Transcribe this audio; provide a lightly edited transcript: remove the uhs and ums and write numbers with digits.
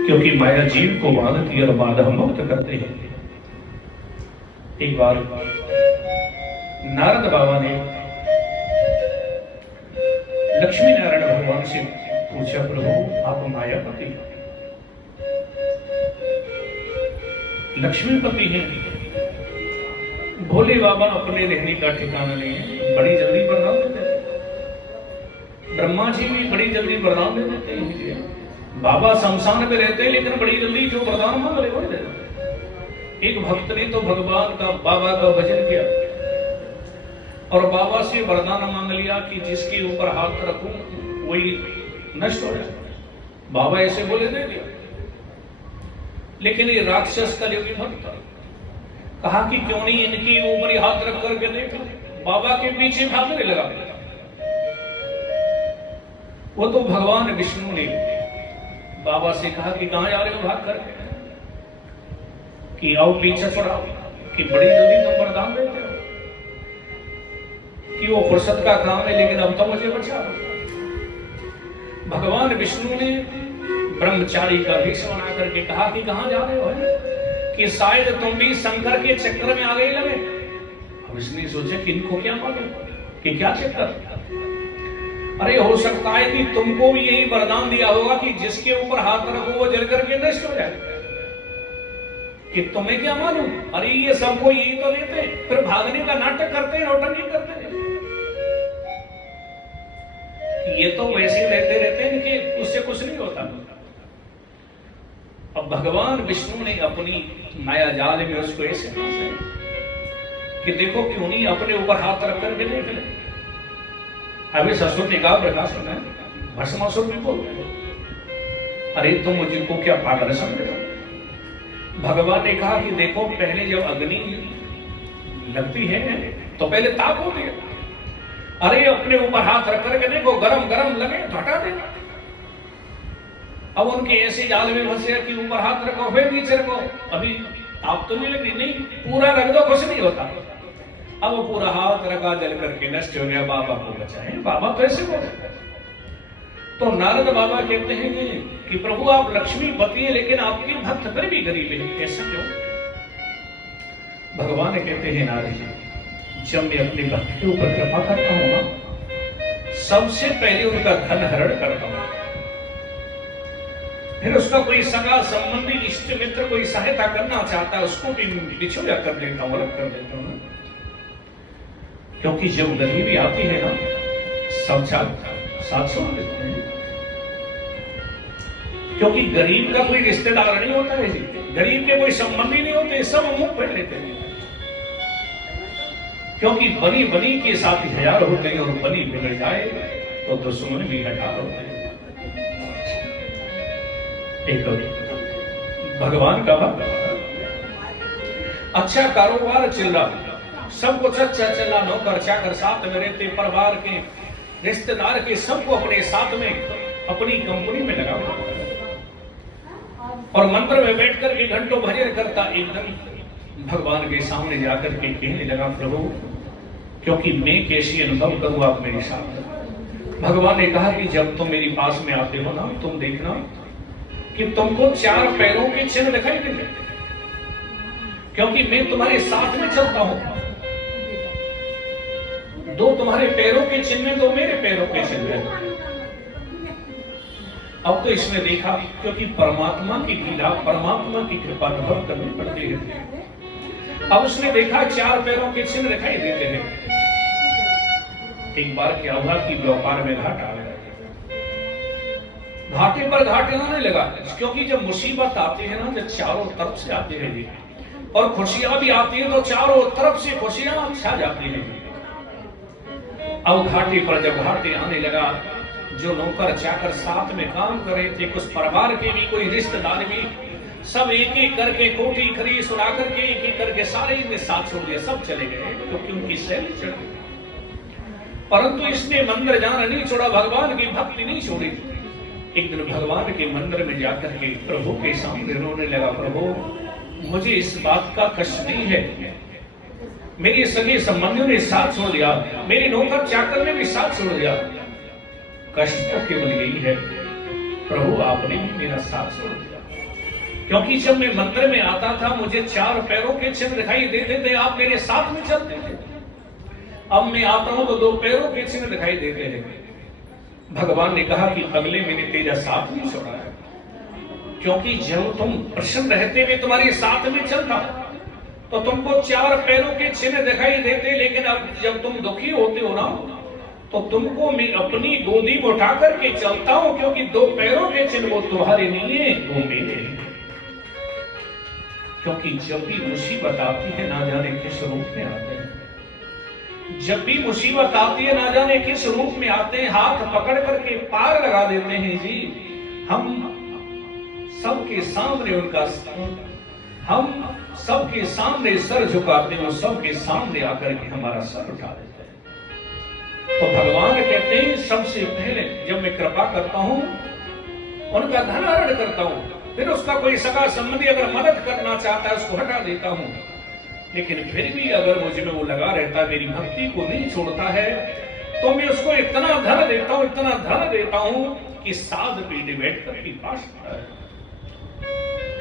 क्योंकि माया जीव को बांधती और बाधा मुक्त करते हैं। एक बार नारद बाबा ने लक्ष्मी नारायण भगवान से पूछा, प्रभु आप मायापति हैं, लक्ष्मीपति हैं, भोले बाबा अपने रहने का ठिकाना नहीं है, बड़ी जल्दी वरदान दे देते हैं। ब्रह्मा जी भी बड़ी जल्दी वरदान दे देते हैं। बाबा शमशान में रहते हैं लेकिन बड़ी जल्दी जो वरदान मांग ले वो दे देते हैं। एक भक्त ने तो भगवान का बाबा का भजन किया और बाबा से वरदान मांग लिया कि जिसके ऊपर हाथ रखूं वही नष्ट हो जाए। बाबा ऐसे बोले दे दिया, लेकिन ये राक्षस का योगी भक्त था, कहा कि क्यों नहीं इनके ऊपर ही हाथ रख करके देख लो। बाबा के पीछे भागने लगा। वो तो भगवान विष्णु ने बाबा से कहा कि कहां जा रहे हो भाग करके, कि आओ पीछे छुड़ाओ, कि बड़ी जल्दी तुम वरदान देते हो, कि वो फुर्सत का काम है लेकिन अब तो मुझे बचा दो। भगवान विष्णु ने ब्रह्मचारी का वेश बना करके कहा कि कहां जा रहे हो, कि शायद तुम भी शंकर के चक्कर में आ गए लगे। अब इसने सोचा कि इनको क्या मालूम कि क्या चक्कर, अरे हो सकता है कि तुमको भी यही वरदान दिया होगा कि जिसके ऊपर हाथ रखो वो जल करके नष्ट हो जाए, कि तुम्हें क्या मालूम। अरे ये सबको यही तो देते, फिर भागने का नाटक करते हैं, नौटंकी करते हैं। ये तो वैसे रहते रहते हैं कि उससे कुछ नहीं होता। अब भगवान विष्णु ने अपनी माया जाल में उसको ऐसे फंसाया कि देखो क्यों नहीं अपने ऊपर हाथ रख करके देख ले। अभी ससुर ने कहा, प्रकाश है भस्मासुर भी बोल रहे, अरे तुम मुझे को क्या पागल समझ रहे हो। भगवान ने कहा कि देखो पहले जब अग्नि लगती है तो पहले ताप होती है, अरे अपने ऊपर हाथ रख करके देखो, गरम गरम लगे तो हटा देना। अब उनके ऐसे जाल में फंसे कि ऊपर हाथ रखो फिर नीचे रखो, अभी ताप तो नहीं लगी, नहीं पूरा रख दो कुछ नहीं होता। अब वो पूरा हाथ रखा, जल करके नष्ट हो गया, बाबा को बचाए। बाबा तो ऐसे बोले। तो नारद बाबा कहते हैं कि प्रभु आप लक्ष्मीपति हैं लेकिन आपके भक्त पर भी गरीब है, ऐसा क्यों। भगवान कहते हैं नारद जी, जब मैं अपने भक्त के ऊपर कृपा करता हूं ना, सबसे पहले उनका धन हरण करता हूं, फिर उसका कोई सगा संबंधी इष्ट मित्र कोई सहायता करना चाहता है उसको भी बिछोड़ा कर देता हूं, अलग कर देता हूं। क्योंकि जब गरीबी आती है ना, सब साथ छोड़ देते हैं। क्योंकि गरीब का कोई रिश्तेदार नहीं होता है जी, गरीब के कोई संबंधी नहीं होते, सब मुंह फेर लेते हैं। क्योंकि बनी बनी के साथ हजार होते हैं और बनी बिगड़ जाए तो दुश्मन भी 1000 होते हैं। एक भगवान का भक्त, अच्छा कारोबार चल रहा, सब कुछ अच्छा चला, नौकर चाकर साथ में रहते, परिवार के रिश्तेदार के सबको अपने साथ में अपनी कंपनी में लगा और मंदिर में बैठ करके घंटों भजन करता। एकदम भगवान के सामने जाकर के कहने लगा, प्रभु क्योंकि मैं कैसी अनुभव करूं आप मेरे साथ। भगवान ने कहा कि जब तुम मेरे पास में आते हो ना, तुम देखना कि तुमको 4 पैरों के चिन्ह दिखाई देंगे, क्योंकि मैं तुम्हारे साथ में चलता हूं। 2 तुम्हारे पैरों के चिन्ह, 2 मेरे पैरों के चिन्ह हैं। अब तो इसने देखा, क्योंकि परमात्मा की लीला, परमात्मा की कृपा अनुभव करनी पड़ती है। अब उसने देखा 4 पैरों के चिन्ह दिखाई देते हैं। एक बार क्या हुआ कि व्यापार में घाटा आ गया, घाटे पर घाटे आने लगा। क्योंकि जब मुसीबत आती है ना, जब चारों तरफ से आती है और खुशियां भी आती है तो चारों तरफ से खुशियां छा जाती है। अब घाटे पर जब घाटे आने लगा, जो नौकर चाकर साथ में काम कर रहे थे, कुछ परिवार के भी, कोई रिश्तेदार भी, सब एक एक करके कोठी खरीद सुना करके एक एक करके सारे ने साथ छोड़ दिया, सब चले गए क्योंकि उनकी शैली चढ़ गई। परंतु इसने मंदिर जाना नहीं छोड़ा, भगवान की भक्ति नहीं छोड़ी। एक दिन भगवान के मंदिर में जाकर के प्रभु के सामने रोने लगा, प्रभु मुझे इस बात का कष्ट नहीं है, मेरे सगे संबंधियों ने साथ छोड़ दिया, मेरे नौकर चाकर ने भी साथ छोड़ दिया, कष्ट तो केवल यही है प्रभु आपने भी मेरा साथ छोड़ दिया। क्योंकि जब मैं मंदिर में आता था मुझे 4 पैरों के चिन्ह दिखाई देते थे, आप मेरे साथ में चलते थे। अब मैं आता हूं तो 2 पैरों के चिन्ह दिखाई देते हैं। भगवान ने कहा कि अगले महीने तेरा साथ नहीं छोड़ा है, क्योंकि जब तुम प्रसन्न रहते हुए तुम्हारे साथ में चलता तो तुमको 4 पैरों के चिन्ह दिखाई देते, लेकिन अब जब तुम दुखी होते हो ना तो तुमको मैं अपनी गोदी में उठा करके चलता हूं, क्योंकि 2 पैरों के चिन्ह वो तुम्हारे नहीं है, वो मेरे हैं। क्योंकि जब भी मुसीबत आती है ना जाने किस रूप में आते हैं, जब भी मुसीबत आती है ना जाने किस रूप में आते हैं, हाथ पकड़ करके पार लगा देते हैं जी। हम सबके सामने उनका, हम सबके सामने सर झुकाते हैं, सबके सामने आकर के हमारा सर उठा देते हैं। तो भगवान कहते हैं सबसे पहले जब मैं कृपा करता हूं उनका धन हरण करता हूं, फिर उसका कोई सगा संबंधी अगर मदद करना चाहता है उसको हटा देता हूं, लेकिन फिर भी अगर मुझ में वो लगा रहता है, मेरी भक्ति को नहीं छोड़ता है, तो मैं उसको इतना धन देता हूं, इतना धन देता हूं कि साध पीढ़ी बैठ कर भी पा सकता है।